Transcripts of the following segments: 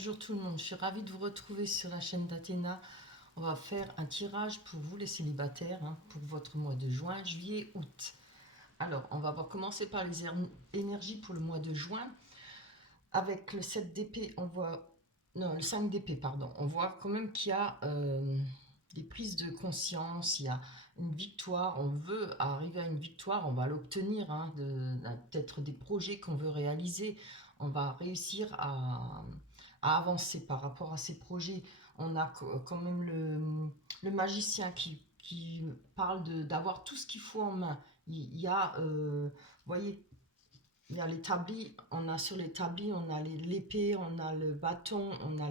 Bonjour tout le monde, je suis ravie de vous retrouver sur la chaîne d'Athéna. On va faire un tirage pour vous les célibataires, pour votre mois de juin, juillet, août. Alors, on va commencer par les énergies pour le mois de juin. Avec le 7 d'épée, on voit... Non, le 5 d'épée, pardon. On voit quand même qu'il y a des prises de conscience, il y a une victoire. On veut arriver à une victoire, on va l'obtenir. Peut-être des projets qu'on veut réaliser. On va réussir à avancer par rapport à ces projets. On a quand même le magicien qui parle d'avoir tout ce qu'il faut en main. Il y a, vous voyez, il y a l'établi, on a sur l'établi, on a l'épée, on a le bâton, on a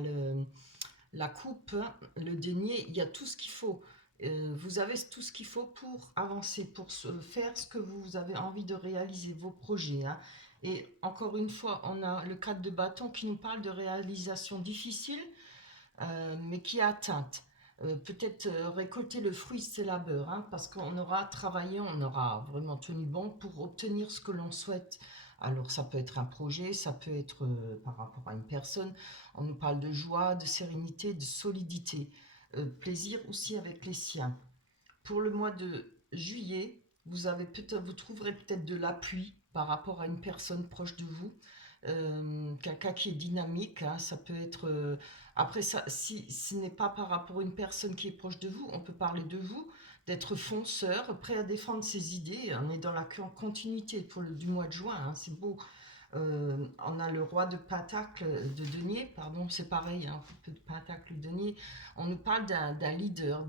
la coupe, le denier, il y a tout ce qu'il faut. Vous avez tout ce qu'il faut pour avancer, pour faire ce que vous avez envie de réaliser, vos projets. Et encore une fois, on a le 4 de bâton qui nous parle de réalisation difficile, mais qui est atteinte. Peut-être récolter le fruit de ses labeurs, parce qu'on aura travaillé, on aura vraiment tenu bon pour obtenir ce que l'on souhaite. Alors ça peut être un projet, ça peut être par rapport à une personne. On nous parle de joie, de sérénité, de solidité. Plaisir aussi avec les siens. Pour le mois de juillet, vous trouverez peut-être de l'appui par rapport à une personne proche de vous. Quelqu'un qui est dynamique, ça peut être... après ça, si ce n'est pas par rapport à une personne qui est proche de vous, on peut parler de vous, d'être fonceur, prêt à défendre ses idées. On est dans la continuité du mois de juin, c'est beau. On a le roi de Pentacle, de denier, pardon, c'est pareil, de Pentacle, denier. On nous parle d'un leader,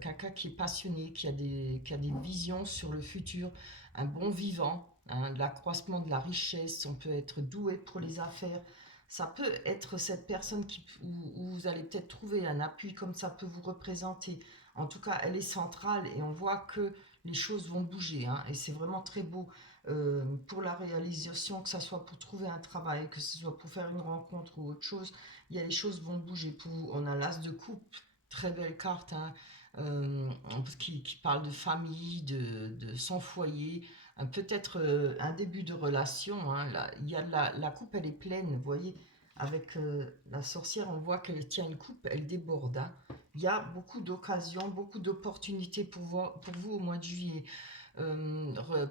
quelqu'un qui est passionné, qui a des visions sur le futur, un bon vivant, l'accroissement de la richesse. On peut être doué pour les affaires. Ça peut être cette personne où vous allez peut-être trouver un appui comme ça peut vous représenter. En tout cas, elle est centrale et on voit que les choses vont bouger, et c'est vraiment très beau. Pour la réalisation, que ce soit pour trouver un travail, que ce soit pour faire une rencontre ou autre chose, les choses vont bouger pour vous. On a l'as de coupe, très belle carte, euh, qui parle de famille, de son foyer, peut-être un début de relation. Là, il y a la coupe, elle est pleine, vous voyez. Avec la sorcière, on voit qu'elle tient une coupe, elle déborde. Il y a beaucoup d'occasions, beaucoup d'opportunités pour vous au mois de juillet. Euh, re-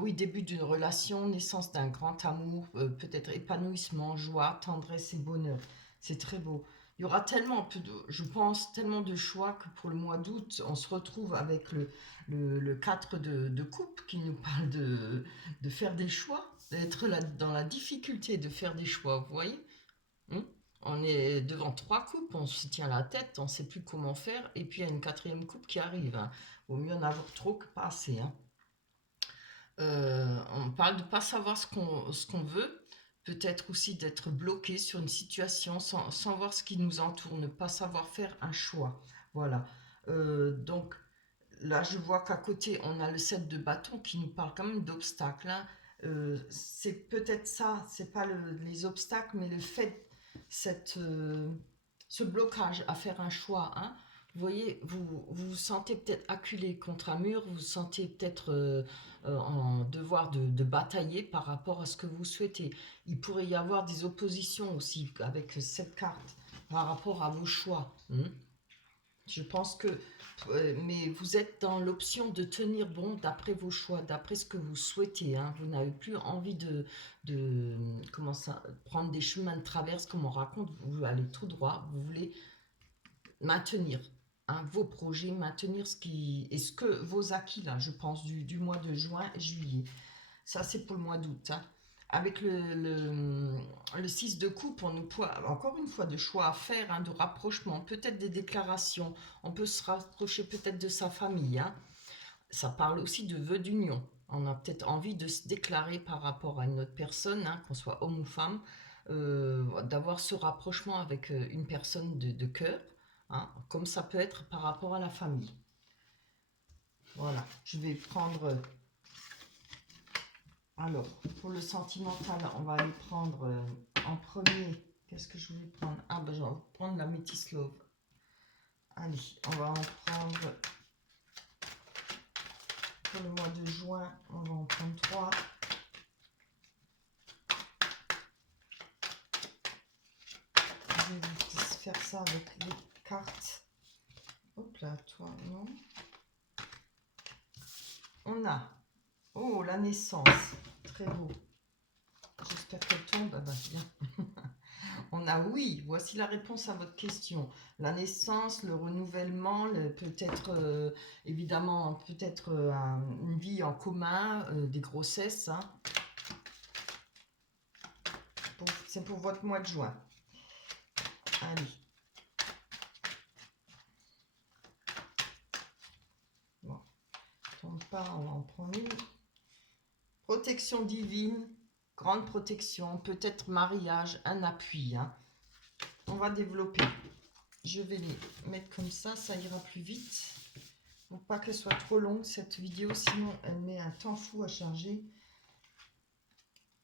oui, début d'une relation, naissance d'un grand amour, peut-être épanouissement, joie, tendresse et bonheur. C'est très beau. Il y aura je pense, tellement de choix que pour le mois d'août, on se retrouve avec le 4 de coupe qui nous parle de faire des choix, d'être là dans la difficulté de faire des choix, vous voyez. Hein. On est devant trois coupes, on se tient la tête, on ne sait plus comment faire, et puis il y a une quatrième coupe qui arrive. Vaut mieux en avoir trop que pas assez. On parle de ne pas savoir ce qu'on veut, peut-être aussi d'être bloqué sur une situation sans voir ce qui nous entoure, ne pas savoir faire un choix. Voilà. Donc là, je vois qu'à côté, on a le 7 de bâton qui nous parle quand même d'obstacles. C'est peut-être ça, c'est pas les obstacles, mais le fait, ce blocage à faire un choix. Vous voyez, vous sentez peut-être acculé contre un mur, vous vous sentez peut-être en devoir de batailler par rapport à ce que vous souhaitez. Il pourrait y avoir des oppositions aussi avec cette carte par rapport à vos choix. Je pense que, mais vous êtes dans l'option de tenir bon d'après vos choix, d'après ce que vous souhaitez. Vous n'avez plus envie comment ça, prendre des chemins de traverse comme on raconte. Vous allez tout droit. Vous voulez maintenir vos projets, maintenir vos acquis là, je pense, du mois de juin et juillet. Ça, c'est pour le mois d'août. Avec le 6 de coupe, on nous voit encore une fois de choix à faire, de rapprochement, peut-être des déclarations. On peut se rapprocher peut-être de sa famille. Ça parle aussi de vœux d'union. On a peut-être envie de se déclarer par rapport à une autre personne, qu'on soit homme ou femme, d'avoir ce rapprochement avec une personne de cœur, comme ça peut être par rapport à la famille. Voilà, je vais prendre... Alors, pour le sentimental, on va aller prendre en premier. Qu'est-ce que je voulais prendre? Ah, ben, je vais prendre la Métis Love. Allez, on va en prendre. Pour le mois de juin, on va en prendre 3. je vais vous faire ça avec les cartes. Hop là, toi, non. On a, oh, la naissance, très beau. J'espère qu'elle tombe, ah bah bien. On a oui, voici la réponse à votre question. La naissance, le renouvellement, peut-être, évidemment, peut-être une vie en commun, des grossesses. Hein. C'est pour votre mois de juin. Allez. Bon, tombe pas, on va en prendre une. Protection divine, grande protection, peut-être mariage, un appui. Hein. On va développer. Je vais les mettre comme ça ira plus vite. Pour pas qu'elle soit trop longue cette vidéo, sinon elle met un temps fou à charger.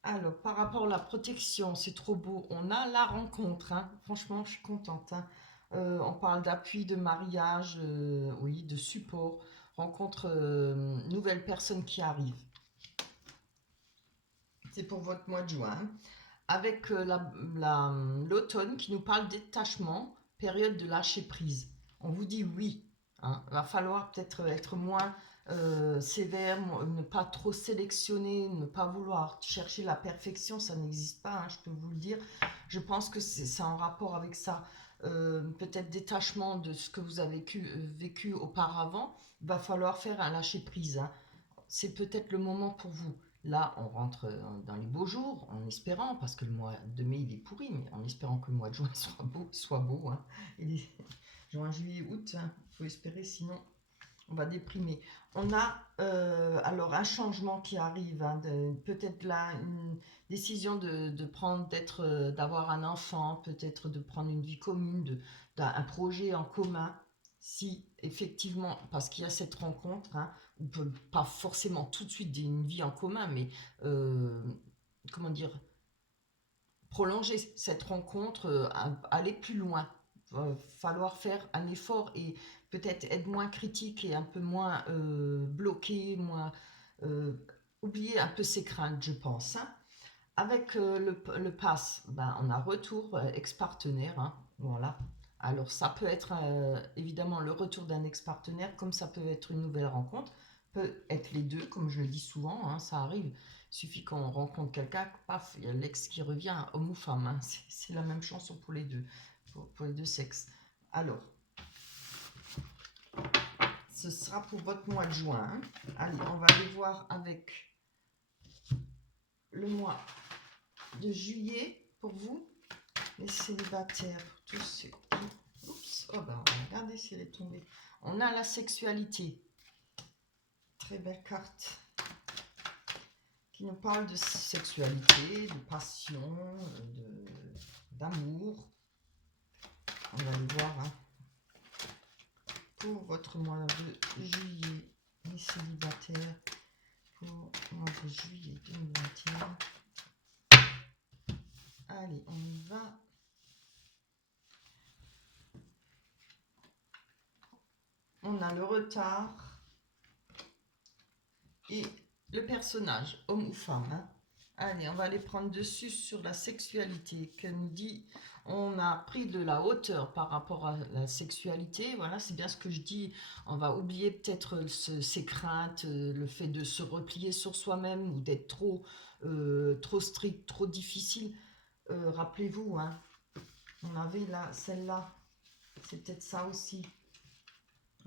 Alors, par rapport à la protection, c'est trop beau. On a la rencontre. Hein. Franchement, je suis contente. Hein. On parle d'appui, de mariage, oui, de support. Rencontre nouvelle personne qui arrive. C'est pour votre mois de juin. Hein. Avec l'automne qui nous parle détachement, période de lâcher prise. On vous dit oui. Hein. Va falloir peut-être être moins sévère, ne pas trop sélectionner, ne pas vouloir chercher la perfection, ça n'existe pas, hein, je peux vous le dire. Je pense que c'est en rapport avec ça. Peut-être détachement de ce que vous avez vécu auparavant. Il va falloir faire un lâcher prise. Hein. C'est peut-être le moment pour vous. Là, on rentre dans les beaux jours, en espérant, parce que le mois de mai, il est pourri, mais en espérant que le mois de juin soit beau. Hein. Juin, juillet, août, il faut espérer, sinon on va déprimer. On a alors un changement qui arrive, hein, peut-être là une décision de prendre, d'avoir un enfant, peut-être de prendre une vie commune, un projet en commun. Si effectivement, parce qu'il y a cette rencontre, hein, ou pas forcément tout de suite d'une vie en commun, mais comment dire, prolonger cette rencontre, aller plus loin. Il va falloir faire un effort et peut-être être moins critique et un peu moins bloqué, moins oublier un peu ses craintes, je pense. Hein. Avec le pass, ben, on a retour ex-partenaire, hein, voilà. Alors ça peut être évidemment le retour d'un ex-partenaire, comme ça peut être une nouvelle rencontre, peut être les deux, comme je le dis souvent, hein, ça arrive. Il suffit qu'on rencontre quelqu'un, paf, il y a l'ex qui revient, homme ou femme, hein, c'est la même chanson pour les deux, pour les deux sexes. Alors, ce sera pour votre mois de juin. Hein. Allez, on va aller voir avec le mois de juillet pour vous, les célibataires, pour tous ceux qui... Oups, oh ben, on va regarder si elle est tombée. On a la sexualité. Très belle carte qui nous parle de sexualité, de passion, d'amour. On va le voir. Hein. Pour votre mois de juillet, les célibataires, pour le mois de juillet 2021. Allez, on y va. On a le retard et le personnage, homme ou femme. Hein. Allez, on va aller prendre dessus sur la sexualité. Qu'elle nous dit, on a pris de la hauteur par rapport à la sexualité. Voilà, c'est bien ce que je dis. On va oublier peut-être ses craintes, le fait de se replier sur soi-même ou d'être trop strict, trop difficile. Rappelez-vous, hein, on avait là, celle-là. C'est peut-être ça aussi.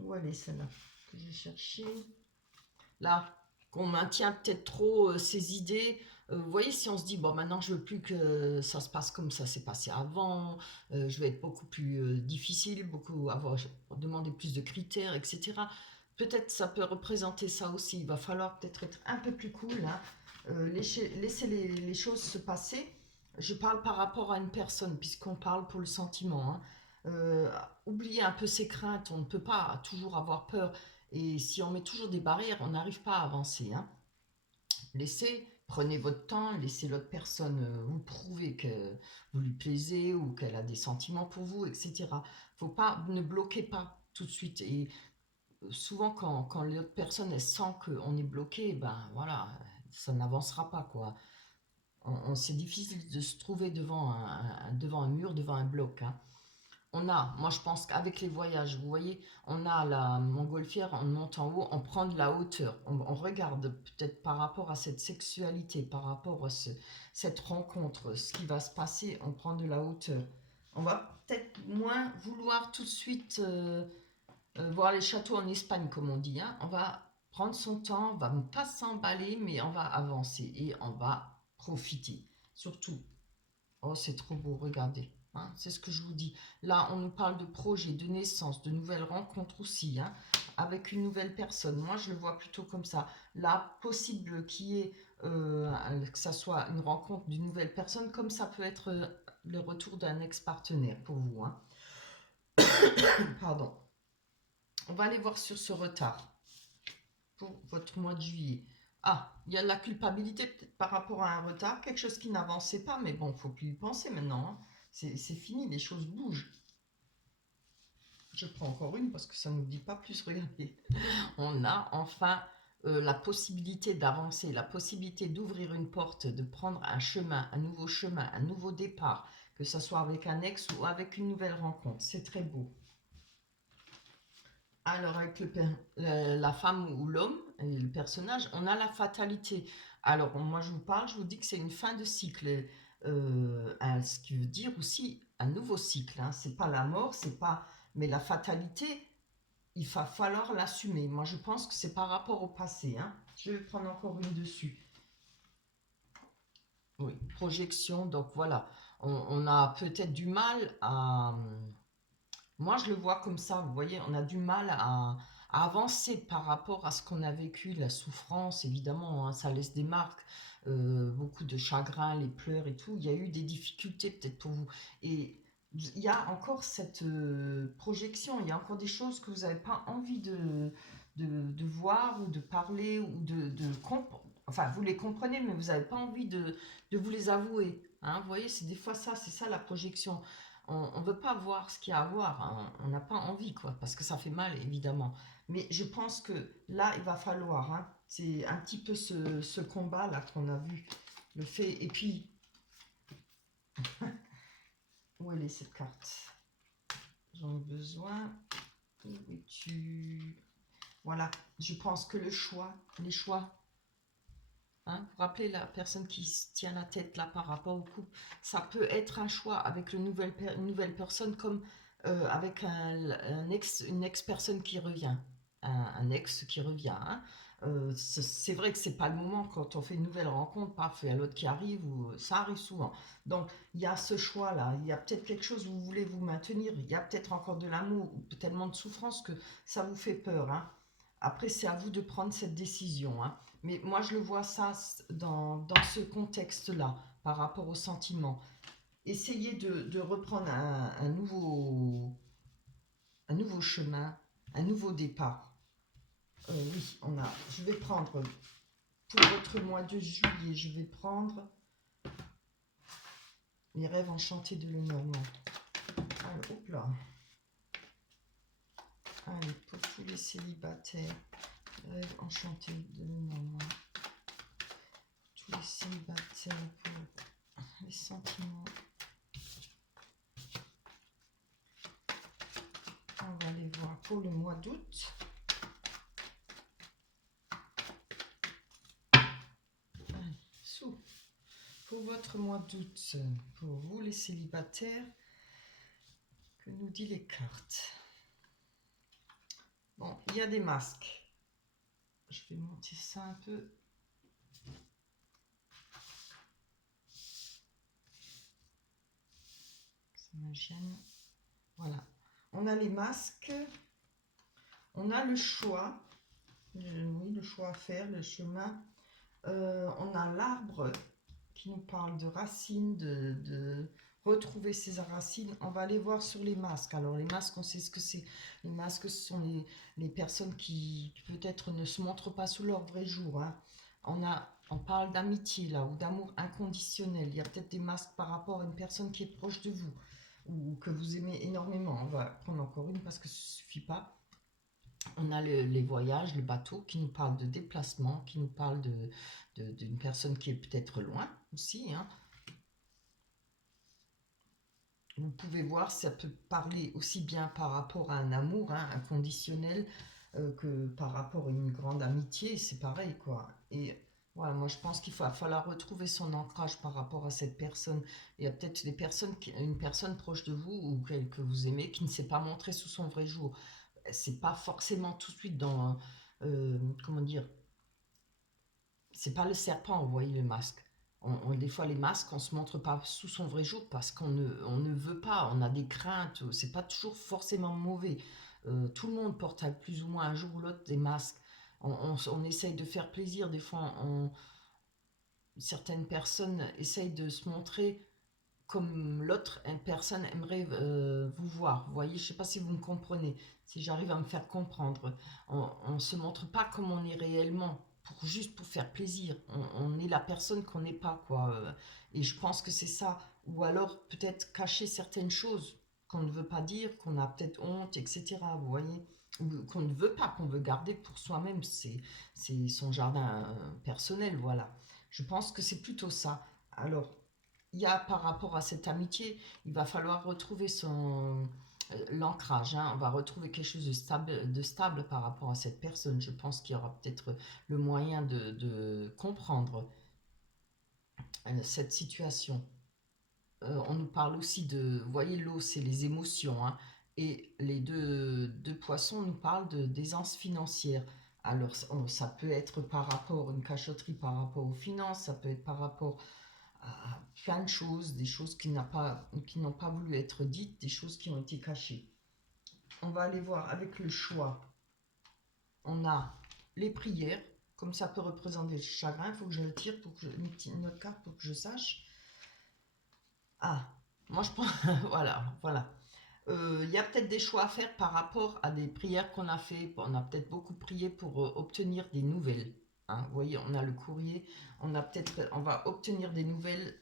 Où elle est celle-là que j'ai cherchée? Là, qu'on maintient peut-être trop ses idées. Vous voyez, si on se dit, bon, maintenant, je veux plus que ça se passe comme ça s'est passé avant, je vais être beaucoup plus difficile, demander plus de critères, etc. Peut-être ça peut représenter ça aussi. Il va falloir peut-être être un peu plus cool, hein, laisser les choses se passer. Je parle par rapport à une personne, puisqu'on parle pour le sentiment. Hein. Oublier un peu ses craintes, on ne peut pas toujours avoir peur. Et si on met toujours des barrières, on n'arrive pas à avancer. Hein. Prenez votre temps, laissez l'autre personne vous prouver que vous lui plaisez ou qu'elle a des sentiments pour vous, etc. Ne bloquez pas tout de suite. Et souvent, quand l'autre personne elle sent qu'on est bloqué, ben voilà, ça n'avancera pas, quoi. C'est difficile de se trouver devant devant un mur, devant un bloc, hein. Moi je pense qu'avec les voyages, vous voyez, on a la montgolfière, on monte en haut, on prend de la hauteur, on regarde peut-être par rapport à cette sexualité, par rapport à cette rencontre, ce qui va se passer, on prend de la hauteur. On va peut-être moins vouloir tout de suite voir les châteaux en Espagne, comme on dit, hein. On va prendre son temps, on va pas s'emballer, mais on va avancer et on va profiter. Surtout, oh, c'est trop beau, regardez, hein, c'est ce que je vous dis. Là, on nous parle de projets, de naissance, de nouvelles rencontres aussi, hein, avec une nouvelle personne. Moi, je le vois plutôt comme ça. Là, possible qu'il y ait, que ça soit une rencontre d'une nouvelle personne, comme ça peut être le retour d'un ex-partenaire pour vous, hein. Pardon. On va aller voir sur ce retard pour votre mois de juillet. Ah, il y a de la culpabilité peut-être par rapport à un retard, quelque chose qui n'avançait pas, mais bon, il faut plus y penser maintenant, hein. C'est fini, les choses bougent. Je prends encore une parce que ça ne nous dit pas plus, regardez. On a enfin la possibilité d'avancer, la possibilité d'ouvrir une porte, de prendre un chemin, un nouveau départ, que ce soit avec un ex ou avec une nouvelle rencontre. C'est très beau. Alors, avec la femme ou l'homme, le personnage, on a la fatalité. Alors, moi, je vous dis que c'est une fin de cycle. Ce qui veut dire aussi un nouveau cycle, hein. C'est pas la mort, c'est pas. Mais la fatalité, il va falloir l'assumer. Moi, je pense que c'est par rapport au passé, hein. Je vais prendre encore une dessus. Oui, projection. Donc, voilà. On a peut-être du mal à. Moi, je le vois comme ça, vous voyez, on a du mal à avancer par rapport à ce qu'on a vécu, la souffrance, évidemment, hein, ça laisse des marques, beaucoup de chagrin, les pleurs et tout. Il y a eu des difficultés peut-être pour vous. Et il y a encore cette projection, il y a encore des choses que vous n'avez pas envie de voir ou de parler ou de comprendre. Enfin, vous les comprenez, mais vous n'avez pas envie de vous les avouer, hein. Vous voyez, c'est des fois ça, c'est ça la projection. On ne veut pas voir ce qu'il y a à voir, hein. On n'a pas envie, quoi, parce que ça fait mal, évidemment. Mais je pense que là, il va falloir, hein, c'est un petit peu ce combat-là qu'on a vu, le fait. Et puis, où elle est cette carte? J'en ai besoin. Où es-tu? Voilà, je pense que les choix, hein, vous vous rappelez la personne qui se tient la tête là par rapport au couple, ça peut être un choix avec une nouvelle personne comme avec une ex-personne qui revient, un ex qui revient, hein. C'est vrai que c'est pas le moment quand on fait une nouvelle rencontre, paf, il y a l'autre qui arrive, ou ça arrive souvent. Donc il y a ce choix là, il y a peut-être quelque chose où vous voulez vous maintenir, il y a peut-être encore de l'amour ou tellement de souffrance que ça vous fait peur, hein. Après, c'est à vous de prendre cette décision, hein. Mais moi, je le vois ça dans ce contexte-là, par rapport aux sentiments. Essayez de reprendre un nouveau chemin, un nouveau départ. Oui, je vais prendre, pour votre mois de juillet, je vais prendre les rêves enchantés de Lenormand. Alors, hop là. Allez, pour tous les célibataires, rêves enchantés de Lenormand. Tous les célibataires pour les sentiments. On va aller voir pour le mois d'août. Pour votre mois d'août, pour vous les célibataires, que nous dit les cartes? Bon, il y a des masques. Je vais monter ça un peu. Ça me gêne. Voilà. On a les masques. On a le choix. Oui, le choix à faire, le chemin. On a l'arbre qui nous parle de racines, de retrouver ses racines. On va aller voir sur les masques. Alors les masques, on sait ce que c'est. Les masques, ce sont les personnes qui peut-être ne se montrent pas sous leur vrai jour, hein. On parle d'amitié là, ou d'amour inconditionnel. Il y a peut-être des masques par rapport à une personne qui est proche de vous, ou que vous aimez énormément. On va prendre encore une parce que ça ne suffit pas. On a les voyages, le bateau qui nous parle de déplacement, qui nous parle d'une personne qui est peut-être loin aussi, hein. Vous pouvez voir, ça peut parler aussi bien par rapport à un amour, hein, inconditionnel, que par rapport à une grande amitié, c'est pareil, quoi. Et voilà, moi je pense qu'il va falloir retrouver son ancrage par rapport à cette personne. Il y a peut-être une personne proche de vous ou que vous aimez qui ne s'est pas montrée sous son vrai jour. C'est pas forcément tout de suite dans, comment dire, c'est pas le serpent, vous voyez le masque. Des fois, les masques, on se montre pas sous son vrai jour parce on ne veut pas, on a des craintes, c'est pas toujours forcément mauvais. Tout le monde porte plus ou moins un jour ou l'autre des masques. On essaye de faire plaisir, des fois, certaines personnes essayent de se montrer comme l'autre personne aimerait vous voir. Vous voyez, je ne sais pas si vous me comprenez, si j'arrive à me faire comprendre. On ne se montre pas comme on est réellement, juste pour faire plaisir. On est la personne qu'on n'est pas, quoi. Et je pense que c'est ça. Ou alors peut-être cacher certaines choses qu'on ne veut pas dire, qu'on a peut-être honte, etc. Vous voyez, ou qu'on ne veut pas, qu'on veut garder pour soi-même. C'est son jardin personnel, voilà. Je pense que c'est plutôt ça. Alors, il y a par rapport à cette amitié, il va falloir retrouver l'ancrage, hein. On va retrouver quelque chose de stable par rapport à cette personne. Je pense qu'il y aura peut-être le moyen de comprendre cette situation. On nous parle aussi de, vous voyez, l'eau, c'est les émotions, hein, et les deux poissons nous parlent d'aisance financière. Alors, ça peut être par rapport, une cachotterie par rapport aux finances, ça peut être par rapport à plein de choses, des choses qui n'ont pas voulu être dites, des choses qui ont été cachées. On va aller voir avec le choix. On a les prières, comme ça peut représenter le chagrin. Il faut que je le tire pour que une autre carte pour que je sache. Ah, moi je pense, voilà. Il y a peut-être des choix à faire par rapport à des prières qu'on a fait. On a peut-être beaucoup prié pour obtenir des nouvelles, hein. Vous voyez, on a le courrier. On va obtenir des nouvelles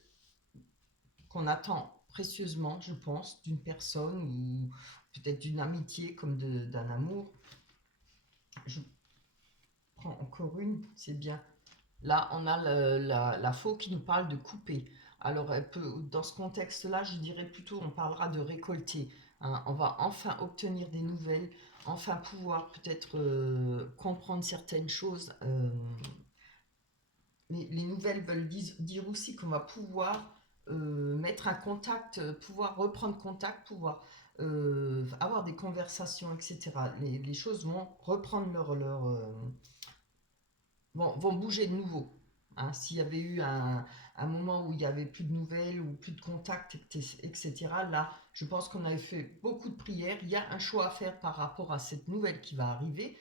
qu'on attend précieusement, je pense, d'une personne ou peut-être d'une amitié comme d'un amour. Je prends encore une, c'est bien. Là, on a la faux qui nous parle de couper. Alors, dans ce contexte-là, je dirais plutôt, on parlera de récolter, hein. On va enfin obtenir des nouvelles, enfin pouvoir peut-être comprendre certaines choses. Les nouvelles veulent dire aussi qu'on va pouvoir mettre un contact, pouvoir reprendre contact, pouvoir avoir des conversations, etc. Les choses vont reprendre vont bouger de nouveau, hein. S'il y avait eu un moment où il n'y avait plus de nouvelles ou plus de contact, etc., là, je pense qu'on avait fait beaucoup de prières. Il y a un choix à faire par rapport à cette nouvelle qui va arriver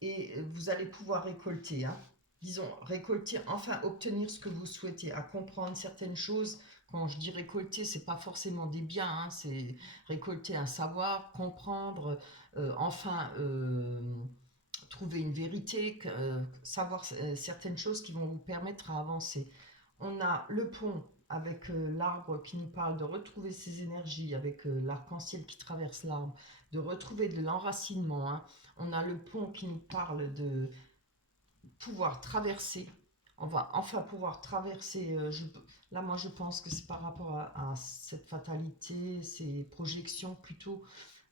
et vous allez pouvoir récolter, hein. Disons, récolter, enfin obtenir ce que vous souhaitez, à comprendre certaines choses. Quand je dis récolter, c'est pas forcément des biens, hein, c'est récolter un savoir, comprendre, enfin trouver une vérité, savoir certaines choses qui vont vous permettre à avancer. On a le pont avec l'arbre qui nous parle de retrouver ses énergies, avec l'arc-en-ciel qui traverse l'arbre, de retrouver de l'enracinement, hein. On a le pont qui nous parle de pouvoir traverser. On va enfin pouvoir traverser. Là, moi, je pense que c'est par rapport à cette fatalité, ces projections plutôt,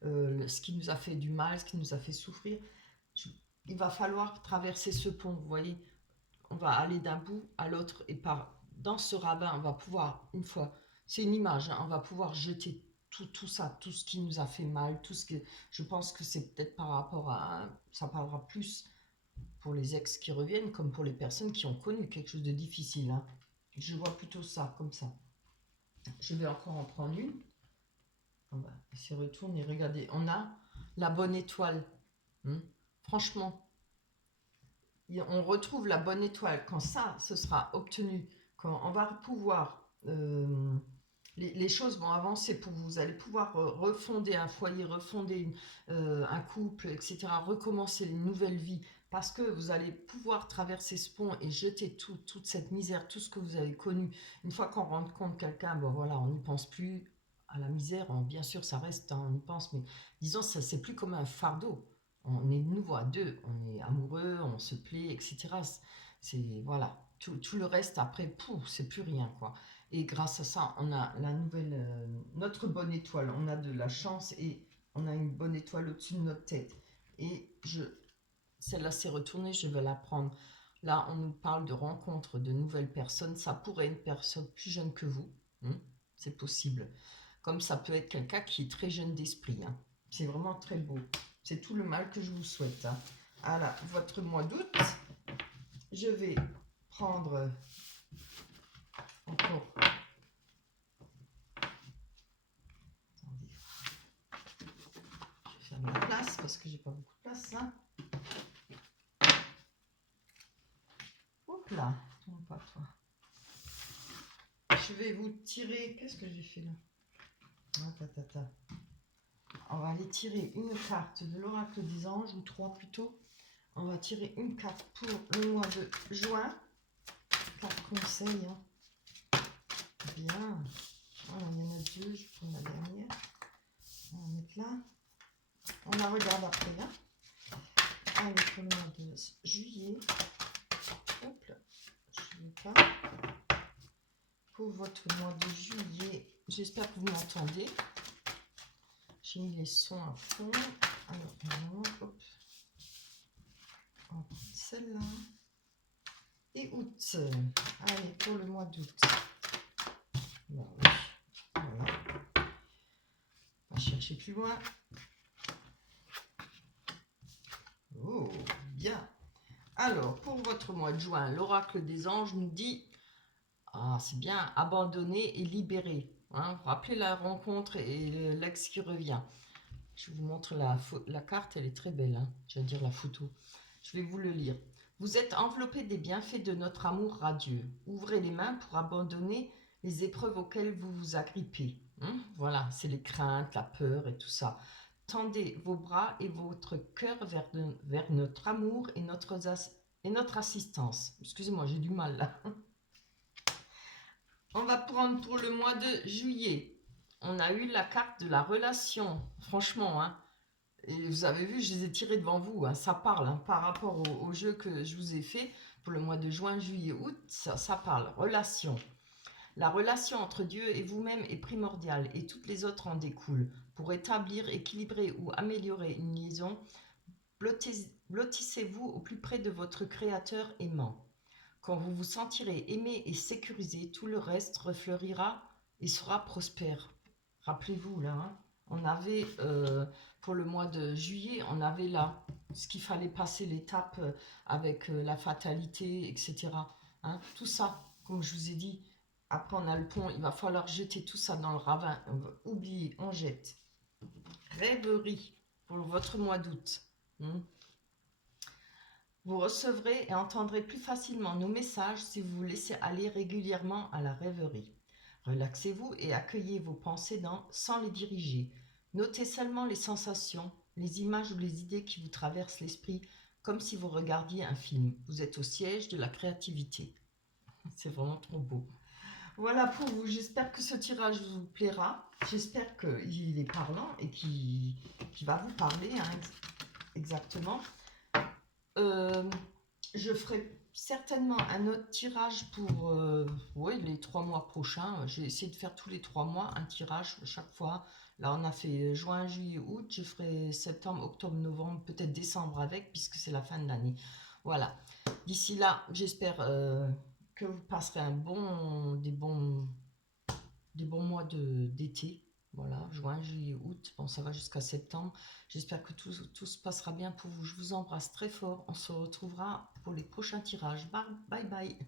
ce qui nous a fait du mal, ce qui nous a fait souffrir. Il va falloir traverser ce pont. Vous voyez, on va aller d'un bout à l'autre et dans ce ravin, on va pouvoir, une fois, c'est une image, hein, on va pouvoir jeter tout ça, tout ce qui nous a fait mal, tout ce que je pense que c'est peut-être par rapport ça parlera plus pour les ex qui reviennent comme pour les personnes qui ont connu quelque chose de difficile, hein. Je vois plutôt ça comme ça. Je vais encore en prendre une. On va se retourner et regarder. On a la bonne étoile, hein. Franchement, on retrouve la bonne étoile quand ça, ce sera obtenu, quand on va pouvoir, les choses vont avancer pour vous, vous allez pouvoir refonder un foyer, refonder un couple, etc., recommencer une nouvelle vie, parce que vous allez pouvoir traverser ce pont et jeter toute cette misère, tout ce que vous avez connu. Une fois qu'on rend compte quelqu'un, bon voilà, on n'y pense plus à la misère, bien sûr ça reste, hein, on y pense, mais disons, ça c'est plus comme un fardeau. On est de nouveau à deux, on est amoureux, on se plaît, etc. C'est voilà, tout le reste après, pouf, c'est plus rien quoi. Et grâce à ça, on a la nouvelle, notre bonne étoile. On a de la chance et on a une bonne étoile au-dessus de notre tête. Et celle-là s'est retournée, je vais la prendre. Là, on nous parle de rencontres de nouvelles personnes. Ça pourrait être une personne plus jeune que vous, hein, c'est possible. Comme ça peut être quelqu'un qui est très jeune d'esprit, hein. C'est vraiment très beau. C'est tout le mal que je vous souhaite, hein. Voilà, votre mois d'août. Je vais prendre encore. Attendez. Je vais faire ma place parce que j'ai pas beaucoup de place, hein. Hop là, tombe pas toi. Je vais vous tirer. Qu'est-ce que j'ai fait là? On va aller tirer une carte de l'oracle des anges, ou trois plutôt. On va tirer une carte pour le mois de juin. Carte conseil, hein. Bien. Voilà, il y en a deux, je prends la dernière. On va mettre là. On la regarde après, hein. Allez, pour le mois de juillet. Hop là, je ne veux pas. Pour votre mois de juillet, j'espère que vous m'entendez. J'ai mis les sons à fond. Alors, non, hop. On va prendre celle-là. Et août. Allez, pour le mois d'août. Bon, oui. Voilà. On va chercher plus loin. Oh, bien. Alors, pour votre mois de juin, l'oracle des anges nous dit, ah, c'est bien, abandonner et libérer. Hein, vous rappelez la rencontre et l'ex qui revient. Je vous montre la carte, elle est très belle, hein, je vais dire la photo. Je vais vous le lire. Vous êtes enveloppé des bienfaits de notre amour radieux. Ouvrez les mains pour abandonner les épreuves auxquelles vous vous agrippez. Voilà, c'est les craintes, la peur et tout ça. Tendez vos bras et votre cœur vers notre amour et notre assistance. Excusez-moi, j'ai du mal là. On va prendre pour le mois de juillet. On a eu la carte de la relation. Franchement, hein. Et vous avez vu, je les ai tirés devant vous, hein, ça parle, hein, par rapport au jeu que je vous ai fait pour le mois de juin, juillet, août, ça parle. Relation. La relation entre Dieu et vous-même est primordiale et toutes les autres en découlent. Pour établir, équilibrer ou améliorer une liaison, blottissez-vous au plus près de votre Créateur aimant. Quand vous vous sentirez aimé et sécurisé, tout le reste refleurira et sera prospère. Rappelez-vous, là, hein, on avait, pour le mois de juillet, on avait là ce qu'il fallait passer l'étape avec la fatalité, etc. Hein, tout ça, comme je vous ai dit, après on a le pont, il va falloir jeter tout ça dans le ravin. On va oublier, on jette. Rêverie pour votre mois d'août. Vous recevrez et entendrez plus facilement nos messages si vous vous laissez aller régulièrement à la rêverie. Relaxez-vous et accueillez vos pensées sans les diriger. Notez seulement les sensations, les images ou les idées qui vous traversent l'esprit, comme si vous regardiez un film. Vous êtes au siège de la créativité. C'est vraiment trop beau. Voilà pour vous. J'espère que ce tirage vous plaira. J'espère qu'il est parlant et qu'il va vous parler, hein, exactement. Je ferai certainement un autre tirage pour les 3 mois prochains. J'ai essayé de faire tous les 3 mois un tirage chaque fois. Là, on a fait juin, juillet, août. Je ferai septembre, octobre, novembre, peut-être décembre avec, puisque c'est la fin de l'année. Voilà. D'ici là, j'espère que vous passerez des bons mois d'été. Voilà, juin, juillet, août. Bon, ça va jusqu'à septembre. J'espère que tout se passera bien pour vous. Je vous embrasse très fort. On se retrouvera pour les prochains tirages. Bye bye.